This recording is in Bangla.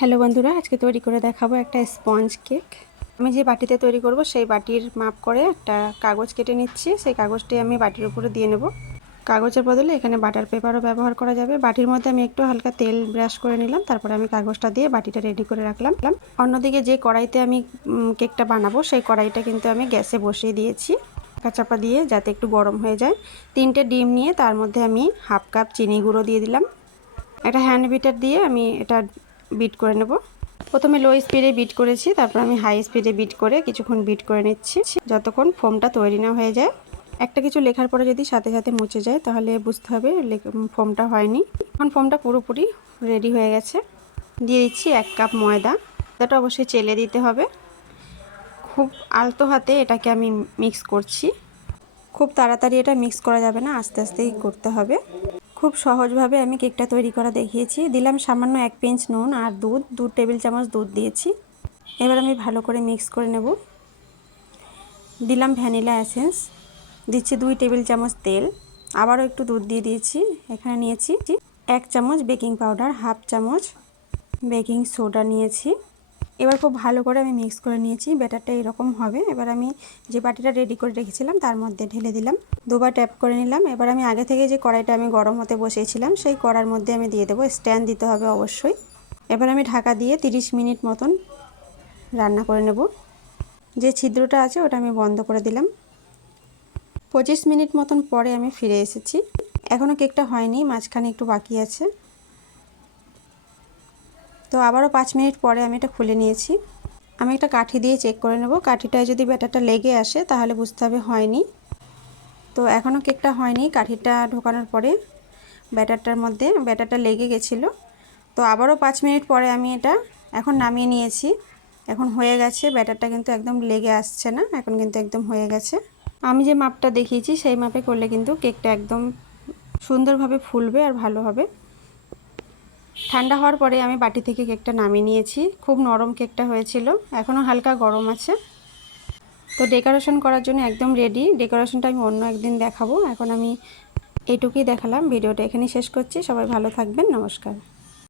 হ্যালো বন্ধুরা, আজকে তৈরি করে দেখাবো একটা স্পঞ্জ কেক। আমি যে বাটিতে তৈরি করব সেই বাটির মাপ করে একটা কাগজ কেটে নিচ্ছি। সেই কাগজটি আমি বাটির উপরে দিয়ে নেব। কাগজের বদলে এখানে বাটার পেপারও ব্যবহার করা যাবে। বাটির মধ্যে আমি একটু হালকা তেল ব্রাশ করে নিলাম, তারপরে আমি কাগজটা দিয়ে বাটিটা রেডি করে রাখলাম। অন্যদিকে যে কড়াইতে আমি কেকটা বানাবো সেই কড়াইটা কিন্তু আমি গ্যাসে বসিয়ে দিয়েছি, চাপা দিয়ে যাতে একটু গরম হয়ে যায়। 3টে ডিম নিয়ে তার মধ্যে আমি হাফ কাপ চিনি গুঁড়ো দিয়ে দিলাম। একটা হ্যান্ড বিটার দিয়ে আমি এটা বিট করে নেব। প্রথমে লো স্পিডে বিট করেছি, তারপর আমি হাই স্পিডে বিট করে কিছুক্ষণ বিট করে নিচ্ছি, যতক্ষণ ফোমটা তৈরি না হয়ে যায়। একটা কিছু লেখার পরে যদি সাথে সাথে মুছে যায় তাহলে বুঝতে হবে ফোমটা হয়নি। এখন ফোমটা পুরোপুরি রেডি হয়ে গেছে। দিয়ে দিচ্ছি 1 কাপ ময়দা। ময়দাটা অবশ্যই চেলে দিতে হবে। খুব আলতো হাতে এটাকে আমি মিক্স করছি। খুব তাড়াতাড়ি এটা মিক্স করা যাবে না, আস্তে আস্তেই করতে হবে। খুব সহজভাবে আমি কেকটা তৈরি করা দেখিয়েছি। দিলাম সামান্য 1 পিঞ্চ নুন আর দুধ, 2 টেবিল চামচ দুধ দিয়েছি। এবার আমি ভালো করে মিক্স করে নেব। দিলাম ভ্যানিলা এসেন্স, দিচ্ছি 2 টেবিল চামচ তেল, আবারও একটু দুধ দিয়ে দিয়েছি। এখানে নিয়েছি 1 চামচ বেকিং পাউডার, হাফ চামচ বেকিং সোডা নিয়েছি। এবার খুব ভালো করে আমি মিক্স করে নিয়েছি। ব্যাটারটা এরকম হবে। এবার আমি যে বাটিটা রেডি করে রেখেছিলাম তার মধ্যে ঢেলে দিলাম, দুবার ট্যাপ করে নিলাম। এবার আমি আগে থেকে যে কড়াইটা আমি গরম হতে বসিয়েছিলাম সেই কড়ার মধ্যে আমি দিয়ে দেবো। স্ট্যান্ড দিতে হবে অবশ্যই। এবার আমি ঢাকা দিয়ে 30 মিনিট মতন রান্না করে নেব। যে ছিদ্রটা আছে ওটা আমি বন্ধ করে দিলাম। 25 মিনিট মতন পরে আমি ফিরে এসেছি। এখনও কেকটা হয়নি, মাঝখানে একটু বাকি আছে। তো আবারও 5 মিনিট পরে আমি এটা খুলে নিয়েছি। আমি একটা কাঠি দিয়ে চেক করে নেব। কাঠিটায় যদি ব্যাটারটা লেগে আসে তাহলে বুঝতে হবে হয়নি। তো এখনও কেকটা হয়নি। কাঠিটা ঢোকানোর পরে ব্যাটারটা লেগে গেছিলো। তো আবারও 5 মিনিট পরে আমি এটা এখন নামিয়ে নিয়েছি। এখন হয়ে গেছে। ব্যাটারটা কিন্তু একদম লেগে আসছে না, এখন কিন্তু একদম হয়ে গেছে। আমি যে মাপটা দেখিয়েছি সেই মাপে করলে কিন্তু কেকটা একদম সুন্দরভাবে ফুলবে আর ভালো হবে। ঠান্ডা হওয়ার পরে আমি বাটি থেকে কেকটা নামিয়ে নিয়েছি। খুব নরম কেকটা হয়েছিল, এখনও হালকা গরম আছে। তো ডেকোরেশন করার জন্য একদম রেডি। ডেকোরেশনটা আমি অন্য একদিন দেখাবো। এখন আমি এইটুকুই দেখালাম। ভিডিওটা এখানেই শেষ করছি। সবাই ভালো থাকবেন। নমস্কার।